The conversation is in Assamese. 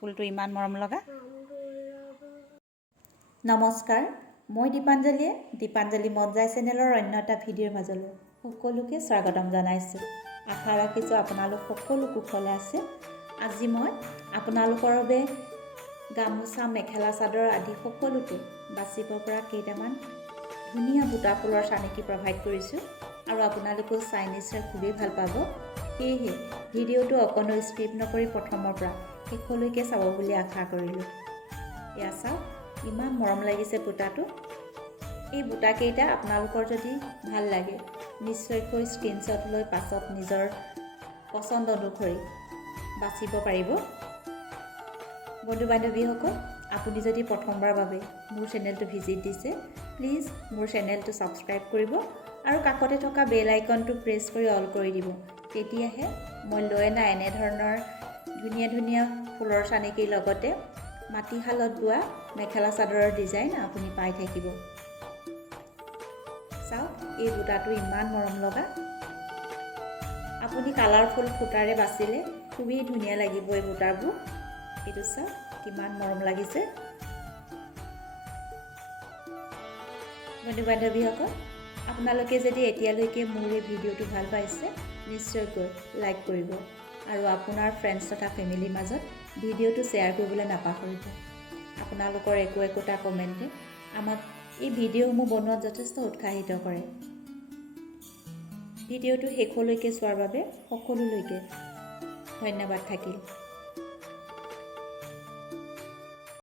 ফুলটো ইমান মৰম লগা। নমস্কাৰ, মই দীপাঞ্জলীয়ে দীপাঞ্জলী মজ্জাই চেনেলৰ অন্য এটা ভিডিঅ'ৰ মাজলৈ সকলোকে স্বাগতম জনাইছোঁ। আশা ৰাখিছোঁ আপোনালোক সকলো কুশলে আছে। আজি মই আপোনালোকৰ বাবে গামোচা, মেখেলা চাদৰ আদি সকলোতে বাচিব পৰা কেইটামান ধুনীয়া বুটা ফুলৰ চানেকি প্ৰভাইড কৰিছোঁ আৰু আপোনালোকেও চাই নিশ্চয় খুবেই ভাল পাব। সেয়েহে ভিডিঅ'টো অকণো স্কিপ নকৰি প্ৰথমৰ পৰা শেষলৈকে চাব বুলি আশা কৰিলোঁ। এয়া চাওক, ইমান মৰম লাগিছে বুটাটো। এই বুটাকেইটা আপোনালোকৰ যদি ভাল লাগে নিশ্চয়কৈ স্ক্ৰীনশ্বট লৈ পাছত নিজৰ পচন্দ অনুসৰি বাচিব পাৰিব। বন্ধু বান্ধৱীসকল, আপুনি যদি প্ৰথমবাৰৰ বাবে মোৰ চেনেলটো ভিজিট দিছে, প্লিজ মোৰ চেনেলটো ছাবস্ক্ৰাইব কৰিব আৰু কাষতে থকা বেল আইকনটো প্ৰেছ কৰি অল কৰি দিব। তেতিয়াহে মই লৈ অনা এনেধৰণৰ ধুনীয়া ধুনীয়া ফুলৰ চানেকিৰ লগতে মাটিশালত বোৱা মেখেলা চাদৰৰ ডিজাইন আপুনি পাই থাকিব। চাওক, এই বুটাটো ইমান মৰম লগা। আপুনি কালাৰফুল সূতাৰে বাচিলে খুবেই ধুনীয়া লাগিব এই বুটাবোৰ। এইটো চাওক, কিমান মৰম লাগিছে। বন্ধু বান্ধৱীসকল, আপোনালোকে যদি এতিয়ালৈকে মোৰ এই ভিডিঅ'টো ভাল পাইছে নিশ্চয়কৈ লাইক কৰিব আৰু আপোনাৰ ফ্ৰেণ্ডছ তথা ফেমিলিৰ মাজত ভিডিঅ'টো শ্বেয়াৰ কৰিবলৈ নাপাহৰিব। আপোনালোকৰ একোটা কমেণ্টে আমাক এই ভিডিঅ'সমূহ বনোৱাত যথেষ্ট উৎসাহিত কৰে। ভিডিঅ'টো শেষলৈকে চোৱাৰ বাবে সকলোলৈকে ধন্যবাদ থাকিল।